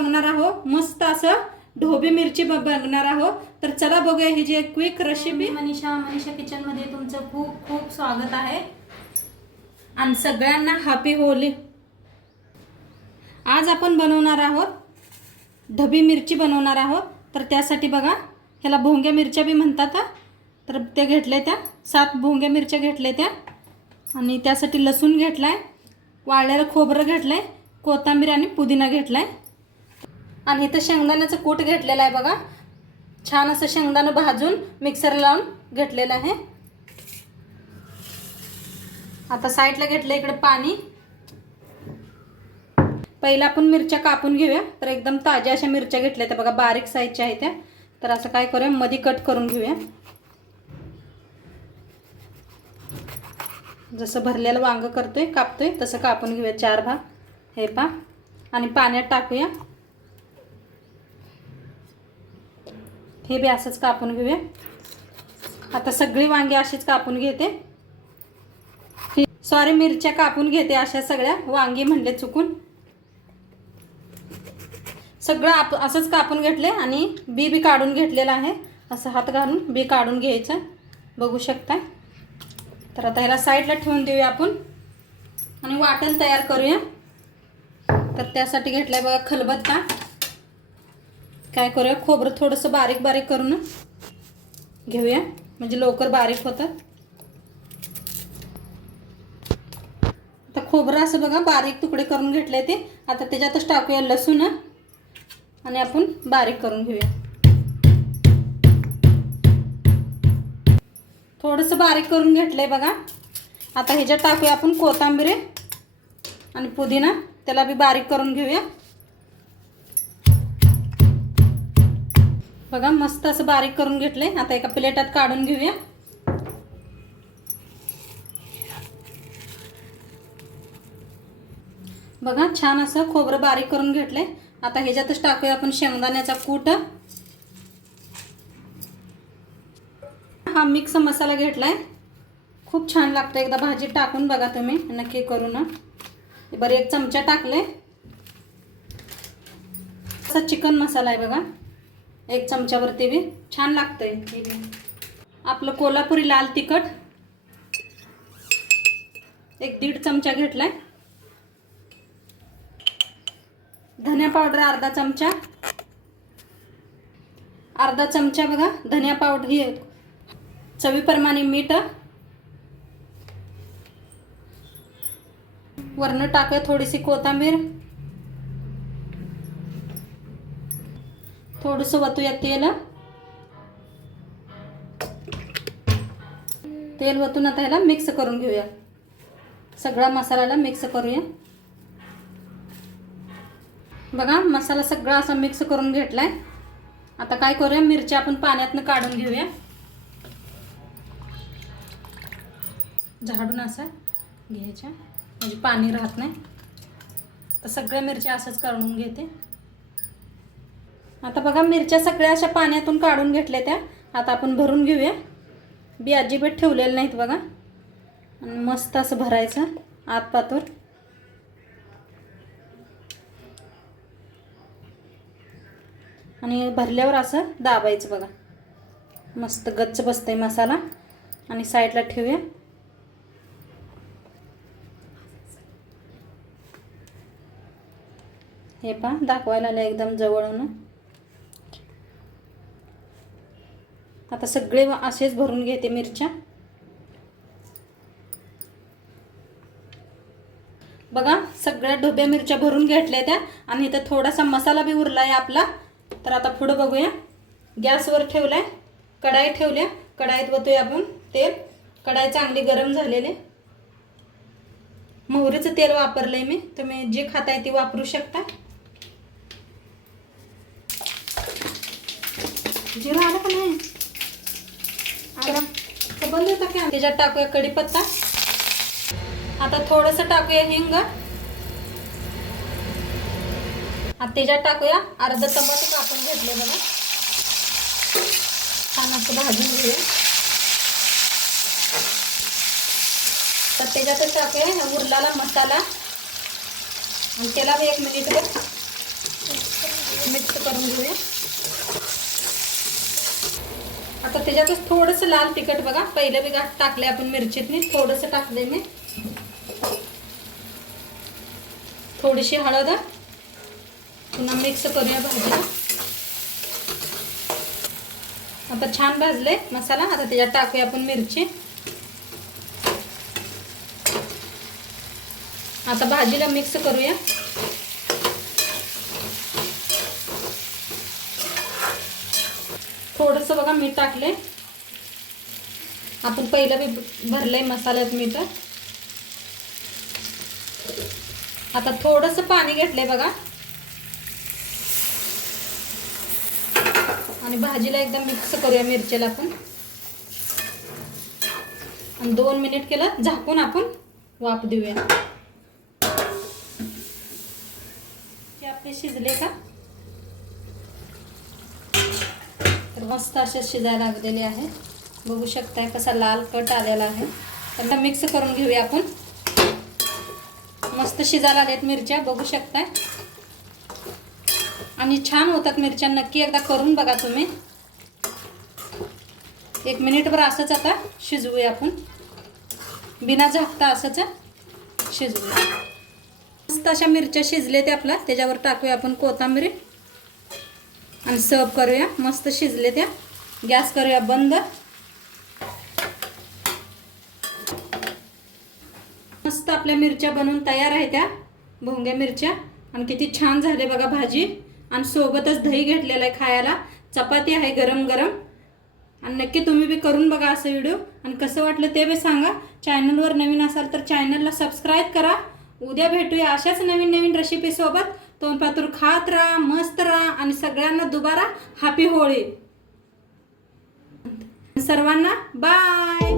मस्त असं ढोबी मिरची ब- बघणार आहोत. तर चला बघूया ही जी एक क्विक रेसिपी हो, मनीषा मनीषा किचनमध्ये तुमचं खूप खूप स्वागत आहे. आणि सगळ्यांना हॅपी होली. आज आपण बनवणार आहोत ढबी मिरची बनवणार आहोत. तर त्यासाठी बघा ह्याला भोंग्या मिरच्या बी म्हणतात तर ते घेतले त्या. सात भोंग्या मिरच्या घेतल्या त्या. आणि त्यासाठी लसूण घेतलाय वाळलेलं खोबरं घेतलं आहे कोथांबीर आणि पुदिना घेतलाय. आणि इथं शेंगदाण्याचं कूट घेतलेलं आहे बघा. छान असं शेंगदाणं भाजून मिक्सर लावून घेतलेलं आहे. आता साईडला घेतलं इकडे पाणी. पहिला आपण मिरच्या कापून घेऊया. तर एकदम ताज्या अशा मिरच्या घेतल्या त्या बघा बारीक साईजच्या आहेत त्या. तर असं काय करूया मधी कट करून घेऊया. जसं भरलेलं वांग करतोय कापतोय तसं कापून घेऊया चार भाग. हे पा आणि पाण्यात टाकूया. हे बी असंच कापून घेऊया. आता सगळी वांगी अशीच कापून घेते. सॉरी मिरच्या कापून घेते अशा सगळ्या. वांगी म्हणले चुकून. सगळं आप असंच कापून घेतले आणि बी बी काढून घेतलेलं आहे. असं हात घालून बी काढून घ्यायचं. बघू शकता तर आता ह्याला साईडला ठेवून देऊया आपण. आणि वाटण तयार करूया. तर त्यासाठी घेतलं आहे बघा खलबत्ता. काय करूया? खोबरं थोडंसं बारीक बारीक करून घेऊया. म्हणजे लवकर बारीक होतात. आता खोबरं असं बघा बारीक तुकडे करून घेतले ते. आता त्याच्यातच टाकूया लसूण आणि आपण बारीक करून घेऊया. थोडंसं बारीक करून घेतलं आहे बघा. आता ह्याच्यात टाकूया आपण कोथिंबीर आणि पुदिना. त्याला बी बारीक करून घेऊया. बघा मस्त असं बारीक करून घेतलंय. आता एका प्लेटात काढून घेऊया. बघा छान असं खोबरं बारीक करून घेतलंय. आता ह्याच्यातच टाकूया आपण शेंगदाण्याचा कूट. हा मिक्स मसाला घेतलाय. खूप छान लागतं एकदा भाजी टाकून बघा तुम्ही. नक्की करू ना. बरं एक चमचा टाकले असा चिकन मसाला आहे बघा. एक चमच्यावरती बी. छान लागतंय हे बी. आपलं कोल्हापुरी लाल तिखट. एक दीड चमचा घेतलाय. धनिया पावडर अर्धा चमचा. अर्धा चमचा बघा धनिया पावडर ही चवीप्रमाणे मीठ. वरनं टाकूया थोडीशी कोथिंबीर. थोडंसं वतूया तेल तेल वतून आता ह्याला मिक्स करून घेऊया. सगळा मसाल्याला मिक्स करूया. बघा मसाला सगळा असा मिक्स करून घेतलाय. आता काय करूया मिरच्या आपण पाण्यातनं काढून घेऊया. झाडून असं घ्यायच्या. म्हणजे पाणी राहत नाही. तर सगळ्या मिरच्या असंच काढून घेते. आता बघा मिरच्या सगळ्या अशा पाण्यातून काढून घेतल्या त्या. आता आपण भरून घेऊया. बी अजिबात ठेवलेलं नाहीत बघा. आणि मस्त असं भरायचं आत पातूर. आणि भरल्यावर असं दाबायचं बघा. मस्त गच्च बसतंय मसाला. आणि साईडला ठेवूया. हे पहा दाखवायला आलं एकदम जवळून. आता सगळे असेच भरून घेते मिरच्या. बघा सगळ्या ढोब्या मिरच्या भरून घेतल्या त्या. आणि इथं थोडासा मसाला बी उरला आहे आपला. तर आता पुढं बघूया. गॅसवर ठेवलाय. कढाई ठेवल्या. कढाईत बघतोय आपण तेल. कढाई चांगली गरम झालेले. मोहरीचं तेल वापरलंय मी. तुम्ही जे खाताय ते वापरू शकता. जिरा आलं का नाही? आला बंद होता की? त्याच्यात टाकूया कढीपत्ता. आता थोडंसं टाकूया हिंग. आता त्याच्यात टाकूया अर्धा टमाटो कापून घेतले बघा. छान असं भाजून घेऊया. तर त्याच्यातच टाकूया ह्या उरलेला मसाला. आणि त्याला एक मिनिट मिक्स करून घेऊया. आता त्याच्यातच थोडंसं लाल तिखट बघा. पहिलं बी गाठ टाकले आपण मिरचीतनी. थोडंसं टाकले मी. थोडीशी हळद. पुन्हा मिक्स करूया भाजीला. आता छान भाजले मसाला. आता त्याच्यात टाकूया आपण मिरची. आता भाजीला मिक्स करूया. थोडंसं बघा मीठ टाकले आपण पहिलं बी भरलंय मसाल्यात मीठ. आता थोडंसं पाणी घेतलंय बघा. आणि भाजीला एकदम मिक्स करूया मिरचीला आपण. आणि दोन मिनिट केलं झाकून आपण वाफ देऊया. ते आपले शिजले का तर मस्त असे शिजायला लागलेले आहे बघू शकताय कसा लाल कट आलेला आहे. आता मिक्स करून घेऊया आपण. मस्त शिजायला आलेत मिरच्या बघू शकताय. आणि छान होतात मिरच्या नक्की एकदा करून बघा तुम्ही. एक मिनिटभर असंच आता शिजवूया आपण. बिना झाकता असंच शिजवूया. मस्त अशा मिरच्या शिजले ते आपला त्याच्यावर टाकूया आपण कोथांबीर. आणि सर्व करूया. मस्त शिजले त्या. गॅस करूया बंद. मस्त आपल्या मिरच्या बनवून तयार आहे त्या. भोंग्या मिरच्या. आणि किती छान झाले बघा भाजी. आणि सोबतच दही घेतलेलं आहे खायला. चपाती आहे गरम गरम. आणि नक्की तुम्ही बी करून बघा असं व्हिडिओ आणि कसं वाटलं ते बी सांगा. चॅनलवर नवीन असाल तर चॅनलला सबस्क्राईब करा. उद्या भेटूया अशाच नवीन नवीन रेसिपीसोबत तोंडपातूर खात राहा मस्त राहा आणि सगळ्यांना दुबारा हॅपी होळी सर्वांना बाय